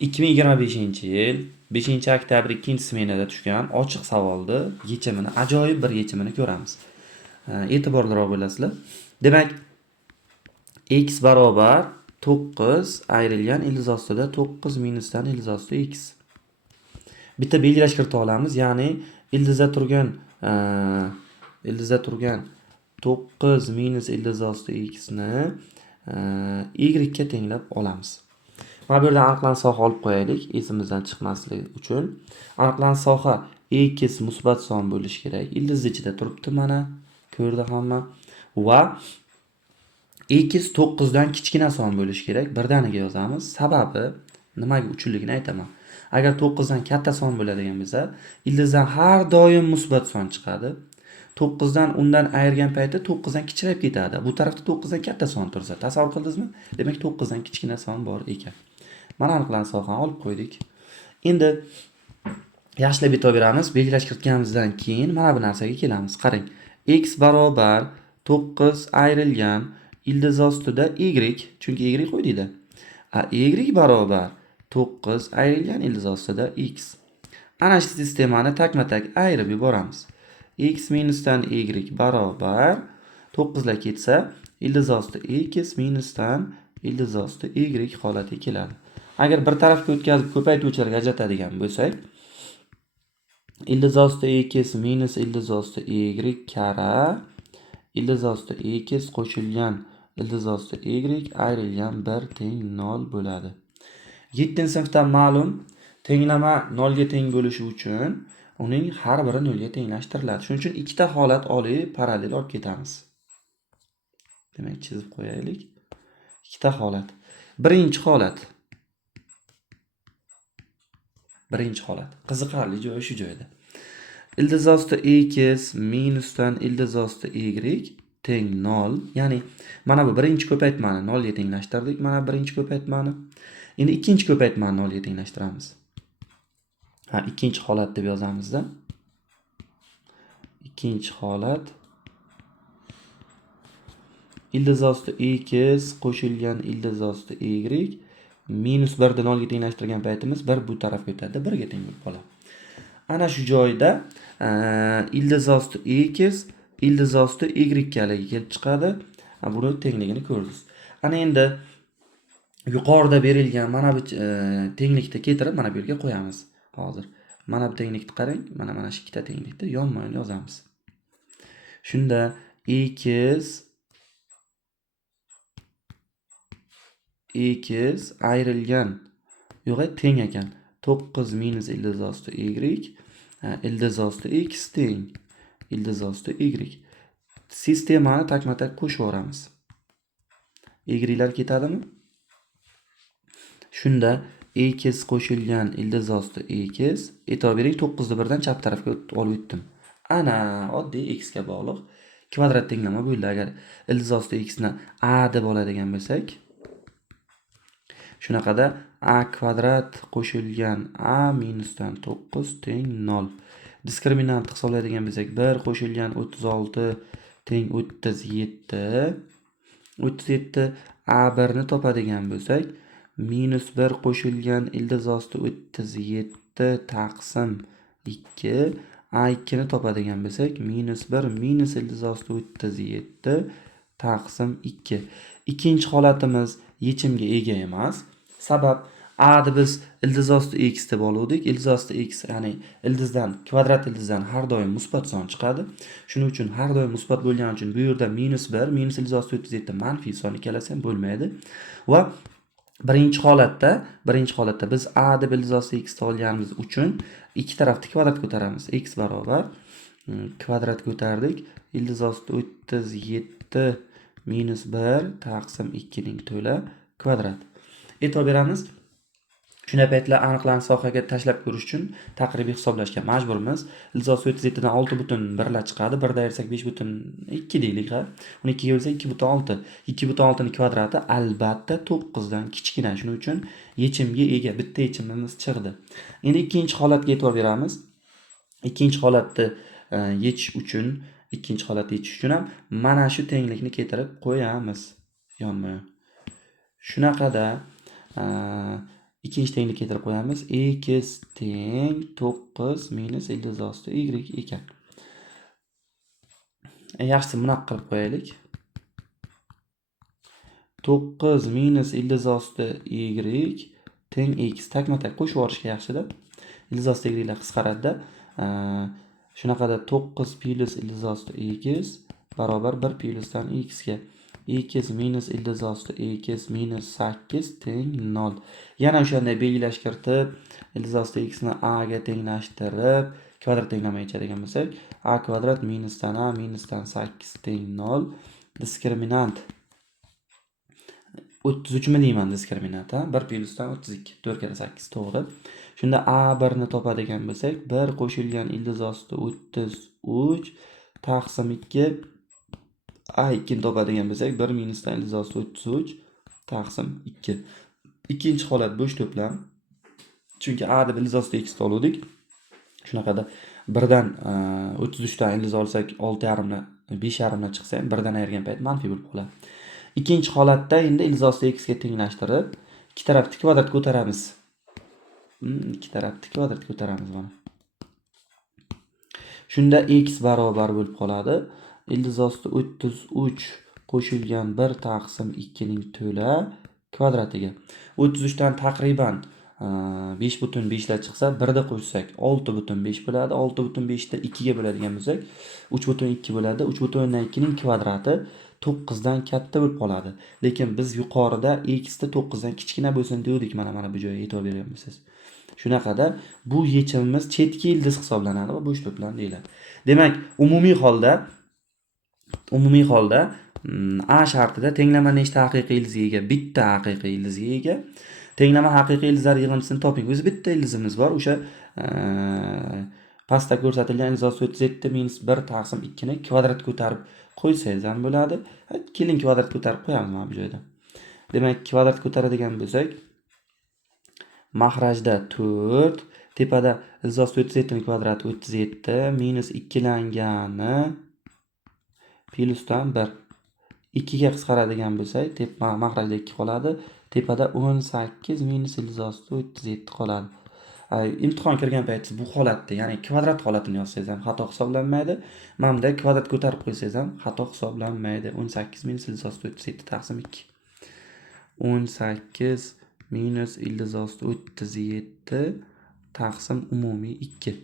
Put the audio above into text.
2025-yil 5-oktyabr 2-smenada tushgan ochiq savolni yechimini, ajoyib bir yechimini ko'ramiz. E'tiborliroq bo'lasizlar. Demak, x barobar 9 ayrilgan ildız ostida 9 minusdan ildız ostida x. Bitta belgilash kirita olamiz, ya'ni ildizda turgan 9 minus ildız ostida x ni y ga tenglab olamiz. Mana bu yerdan aniqlanish soha olib qo'yaylik, esimizdan chiqmasligi uchun. Aniqlanish soha x musbat son bo'lishi kerak. Ildiz ichida turibdi, mana ko'rdi hamma. Va x 9 dan kichkina son bo'lishi kerak. Birdaniga yozamiz. Sababi nimaga uchunligini aytaman. Agar 9 dan katta son bo'ladigan bo'lsa, ildizdan har doim musbat son chiqadi. 9 dan undan ayirgan payti 9 dan kichirib ketadi. Bu tarafda 9 dan katta son tursa, tasavvur qildingizmi? Demak 9 dan kichkina son bor ekan. Mana aniqlanish sohani olib qo'ydik. Endi yaxshilab bitaveramiz. Belgilash kiritganimizdan keyin mana bu narsaga kelamiz. Qarang. X barobar 9 ayrilgan ildız ostida y, chunki y qo'ydikda. Y barobar 9 ayrilgan ildız ostida x. Ana shu sistemani takma-tak ayirib yuboramiz. X minusdan y barobar 9 lar ketsa, ildız ostida x minusdan ildız ostida y holatiga keladi. Agar bir tarafga o'tkazib ko'paytuvchilarga ajratadigan bo'lsak, ildız ostida x minus ildız ostida y kara ildız ostida x qo'shilgan ildız ostida y ayrilgan 1 teng 0 bo'ladi. 7-sinfdan ma'lum, tenglama 0 ga teng bo'lishi uchun uning har biri 0 ga tenglashtiriladi. Shuning uchun ikkita holat olib parallel olib ketamiz. Demak, chizib qo'yaylik. Ikkita holat. Birinchi holat. Qiziqarli joyi shu joyda. Ildız ostida x minusdan ildız ostida y teng 0. Ya'ni mana bu birinchi ko'paytmani 0 ga tenglashtirdik. Mana birinchi ko'paytmani. Endi ikkinchi ko'paytmani 0 ga tenglashtiramiz. Ikkinchi holat deb yozamizda. Ikkinchi holat. Ildız ostida x qo'shilgan ildız ostida y minus 1 dan 0 ga tenglashtirgan paytimiz 1 bu tarafga o'tadi, 1 ga teng bo'lib qoladi. Ana shu joyda ildız ostida x ildız ostida y kaligi kelib chiqadi. Buni tengligini ko'rdingiz. Ana endi yuqorida berilgan mana bu tenglikni keltirib mana bu yerga qo'yamiz. Hozir mana bu tenglikni qarang, mana shu ikkita tenglikni yonma-yon yozamiz. Shunda x ayrilgan teng ekan. 9 minus ildız ostida y ildız ostida x teng ildız ostida y. Sistemani takma-tak qo'shib o'ramiz. Y'lar ketadimi? Shunda x qo'shilgan ildız ostida x, e'tibor bering, 9 ni birdan chap tarafga olib o'tdim. Ana oddiy x ga bog'liq kvadrat tenglama bo'ldi. Agar ildız ostida x ni a deb oladigan bo'lsak, shunaqada a kvadrat qo'shilgan a minusdan 9 teng 0. Diskriminant hisoblaydigan bo'lsak, 1 qo'shilgan 36 teng 37. 37 a1 ni topadigan bo'lsak, minus 1 qo'shilgan ildız ostida 37 taqsim 2 a2 ni topadigan bo'lsak, minus 1 minus ildız ostida 37 taqsim 2. Ikkinchi holatimiz yechimga ega emas. Sabab a ni biz ildız ostida x deb oluvdik. Ildız ostida x, ya'ni kvadrat ildizdan har doim musbat son chiqadi. Shuning uchun har doim musbat bo'lgani uchun bu yerda minus 1 minus ildız ostida 37 manfiy son ikkalasi ham bo'lmaydi. Va birinchi holatda biz a deb ildız ostida x olganimiz uchun ikki tarafni kvadrat ko'taramiz. X barobar kvadrat ko'tardik. Ildız ostida 37 minus 1 taqsim 2 ning to'la kvadrat. E'tibor beramiz. Shunday paytlar aniqlanish sohaga tashlab ko'rish uchun taqribiy hisoblashga majburmiz. Ildız ostida 37 dan 6,1 lar chiqadi. 1 da ayirsak 5,2 deylik. Uni 2 ga bo'lsa 2,6. 2,6 ning kvadrati albatta 9 dan kichkina. Shuning uchun yechimga ega bitta yechimimiz chiqdi. Endi ikkinchi holatga e'tibor beramiz. Ikkinchi holatni yechish uchun ham mana shu tenglikni keltirib qo'yamiz yonma-yon. Shunaqada Ikkinchi tenglik keltirib qo'yamiz. X teng 9 minus ildez osti y ekan. Yaxshisi bunaqa qilib qo'yaylik. 9 minus ildez osti y teng x. Takma-tak qo'shib yuborishga yaxshida. Ildez osti y'lar qisqaradida. Shunaqada 9 plus ildez osti x barobar 1 plusdan x ga. X minus ildez osti x minus 8 teng 0. Yana o'shanday belgilash kiritib, ildez osti x ni a ga tenglashtirib, kvadrat tenglama yechadigan bo'lsak, a kvadrat minusdan a minusdan 8 teng 0. Diskriminant 33 mi deyman diskriminant, 1 plusdan 32, 4 kere 8 to'g'ri. Shunda a1 ni topadigan bo'lsak, 1 qo'shilgan ildez osti 33 taqsim 2 a2 ni topadigan bo'lsak, 1 minusdan ildez osti 33 taqsim 2. Ikkinchi holat bo'sh to'plam. Chunki a deb ildez osti x oldik. Shunaqada 1 dan 33 dan ildez olsak 6,5 ni 5,5 ni chiqsa ham 1 dan ayirgan payt manfiy bo'lib qoladi. Ikkinchi holatda endi ildez osti x ga tenglashtirib, ikki tarafni kvadrat ko'taramiz. Ikki tarafni kvadrat ko'taramiz mana. Shunda x barobar bo'lib qoladi. Ildez osti 33 qo'shilgan 1 taqsim 2 ning to'la kvadratiga. 33 dan taqriban 5,5 lar chiqsa, 1 da qo'shsak 6,5 bo'ladi. 6,5 da 2 ga bo'ladigan bo'lsak, 3,2 bo'ladi. 3,2 ning kvadrati 9 dan katta bo'lib qoladi. Lekin biz yuqorida x ni 9 dan kichkina bo'lsin dedik, mana bu joyga e'tibor bergan bo'lsangiz. Shunaqada bu yechimimiz chetki ildez hisoblanadi va bo'sh to'plam deyiladi. Demak, umumiy holda a shartida tenglama nechta haqiqiy ildezga ega? Bitta haqiqiy ildezga ega. Tenglama haqiqiy ildezlar yig'indisini toping. O'zi bitta ildezimiz bor. O'sha pastda ko'rsatilgan ildez osti 37 minus 1 taqsim 2 ni kvadrat ko'tarib qo'ysangiz ham bo'ladi. Keling kvadrat ko'tarib qo'yamiz mana bu joyda. Demak, kvadrat ko'taradigan bo'lsak, mahrajda 4, tepada ildez osti 37 ning kvadrati 37 minus 2 langani plusdan 1. 2 ga qisqaradigan bo'lsak, mahrajda 2 qoladi. Tepada 18 minus ildez osti 37 qoladi. Imtihon kirgan paytda bu holatda, ya'ni kvadrat holatini yozsangiz ham xato hisoblanmaydi. Mana kvadrat ko'tarib qo'ysangiz ham xato hisoblanmaydi. 18 minus ildez osti 37 taqsim 2. 18 minus ildez osti 37 taqsim umumiy 2.